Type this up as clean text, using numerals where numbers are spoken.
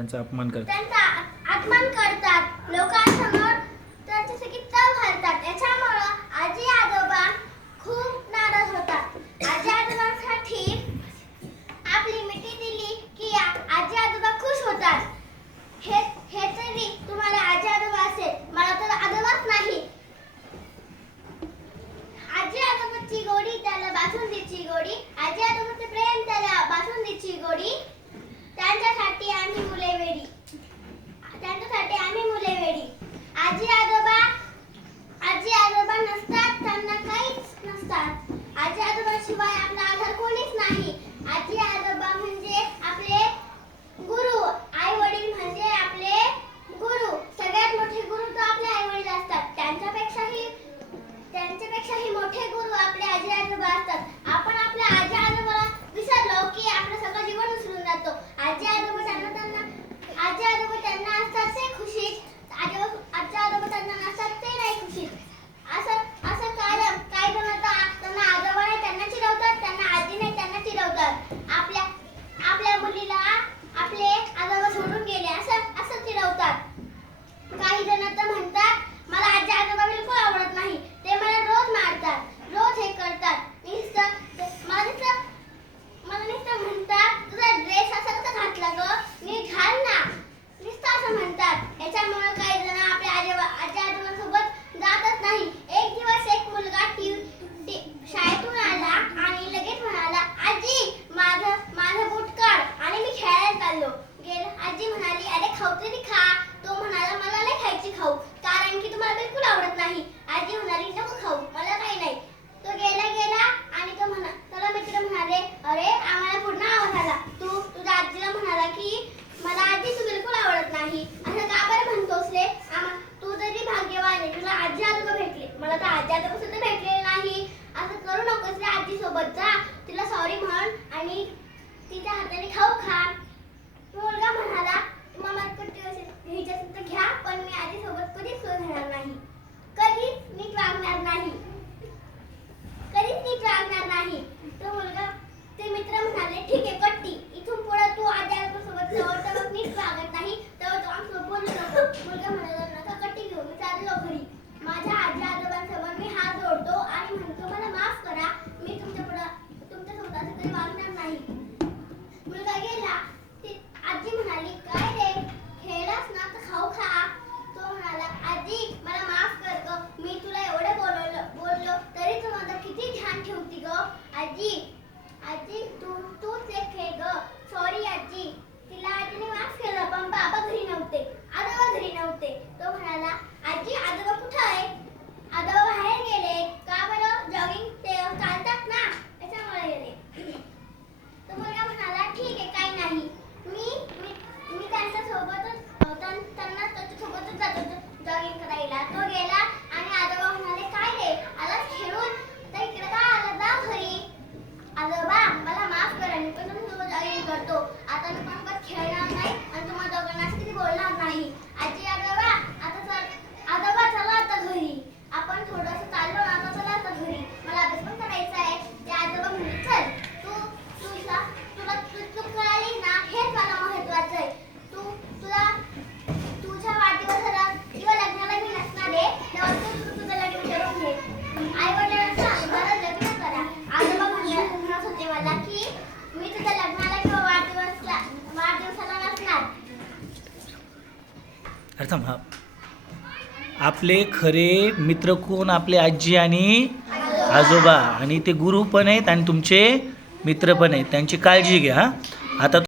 त्यांचा अपमान करतात. त्यांचा अपमान करतात लोकांसमोर, त्यांच्यासाठी चव घालतात. याच्यामुळं आजी आजोबा खूप नाराज होतात. आजी आजोबांसाठी आपली मिठी दिली की आजी आजोबा खुश होतात. हे तरी तुम्हाला आजी आजोबा असेल, मला तर आजोबाच नाही. आजी आजोबाची गोडी त्याला बासुंदीची गोडी, आजी आजोबाचे प्रेम त्याला बासुंदीची गोडी. त्यांच्यासाठी आम्ही मुले वेडी, त्यांच्यासाठी आम्ही मुले वेडी. आजी आजोबा नसतात, त्यांना काहीच नसतात. आजी आजोबाशिवाय आपला आधार कोणीच नाही. आजी आजोबा म्हणजे आपले गुरु, आई वडील म्हणजे आपले गुरु. सगळ्यात मोठे गुरु तर आपले आई वडील असतात. त्यांच्यापेक्षाही मोठे गुरु आपले आजी आजोबा असतात. आपण आपल्या आजी आजोबाला विसरलो की आपलं सगळं जीवन विसरून जातो. आजी आजोबा त्यांना असतात ते खुशीत, आजी आजोबा त्यांना नसतात ते नाही खुशीत. असं काही जण त्यांना आजोबा नाही त्यांना चिडवतात, त्यांना आजी नाही त्यांना चिडवतात. आपल्या मुलीला आपले आजोबा सोडून गेले असं चिडवतात. काही जण तर म्हणतात मला आजी आजोबा बिलकुल आवडत नाही, ते मला रोज मारतात, रोज हे करतात. मला नुसतं म्हणतात तुझा ड्रेस असा कसा घातला ग, नीट घाल ना, नुसतं असं म्हणतात. याच्यामुळे काही जण आपल्या आजी आजोबांसोबत जातच नाही. एक दिवस एक मुलगा शाळेतून आला आणि लगेच म्हणाला आजी माझं बूट काढ, आणि मी खेळायला चाललो. आजी म्हणाली अरे खाऊ तरी खा. तो म्हणाला मला नाही खायची खाऊ, कारण की तुम्हाला बिलकुल आवडत नाही. आजी म्हणाली नको खाऊ, मला काही नाही. तो गेला आणि त्याला मित्र म्हणाले अरे आम्हाला पूर्ण आवाज आला, तू तुझ्या आजीला म्हणाला की मला आजी तू बिलकुल आवडत नाही, असं का बरं म्हणतोस रे. तू जरी भाग्यवान आहे, तुला आजी आजोबा भेटले, मला तर आजी आजोबा सुद्धा भेटलेले नाही. असं करू नकोस रे, आजी सोबत जा, तिला सॉरी म्हण आणि तिच्या हाताने खाऊ खा. मुलगा म्हणाला मला घ्यायचं असेल तर घ्या, पण मी आजी सोबत कधीच घेणार नाही, कधीच नीट वागणार नाही, कधीच नीट वागणार नाही. ते मित्र म्हणाले ठीक आहे कट्टी, इथून पुढे तू आजी आजोबासोबत जवळ नीट वागत नाही तेव्हा तू आमच्यासोबत बोलू नको. मुलगा म्हणाला नका कट्टी घेऊ, मी चाललो घरी. माझ्या आजी आजोबांसमोर मी हात जोडतो आणि म्हणतो मला माफ करा, मी तुमच्यासोबत असं कधी वागणार नाही. मुलगा गेला. आजी म्हणाली काय रे खेळलास ना तर खाऊ खा. तो म्हणाला आजी मला माफ कर ग, मी तुला एवढं बोललो तरी तू माझं किती ध्यान ठेवती ग. आजी तूच एक खेळ ग, सॉरी आजी. तिला आजीने माफ केलं, पण बाबा घरी नव्हते, आजोबा घरी नव्हते. तो म्हणाला आजी आजोबा कुठं आहे. आजोबा बाहेर गेले. का बरं, जॉगिंग ते चालतात ना त्याच्यामुळे गेले. तो मुलगा म्हणाला ठीक आहे काही नाही, मी त्यांना त्याच्यासोबतच जातो जॉगिंग करायला. तो गेला आणि आजोबा म्हणाले काय रे आलास खेळून, तर इकडे का आला, जा घरी. आजोबा मला माफ करा, मी पण तुमच्यासोबत जॉगिंग करतो, आता मी पण खेळणार नाही आणि तुम्हाला दोघांना असं किती बोलणार नाही. आजी आजोबा चला आता घरी, आपण थोडंसं चाललो ना, आता चला आता घरी, मला अभ्यास पण करायचा आहे. ते आजोबा म्हणले चल तुला चूक कळाली ना, हेच मला महत्वाचं आहे. तुझ्या वाढदिवसाला किंवा लग्नाला मी नसणार आहे, तेव्हा तू तुझं लग्न करून घे. आई वडिलांना सांग मला लग्न करा. आजोबा म्हणत होते मला की मी तुझ्या लग्नाला किंवा वाढदिवसाला नसणार. अर्थात हा आपले खरे मित्र कोण, आपले आजी आणि आजोबा, आणि ते गुरु पण आहेत आणि तुमचे मित्र पण आहेत, त्यांची काळजी घ्या. आता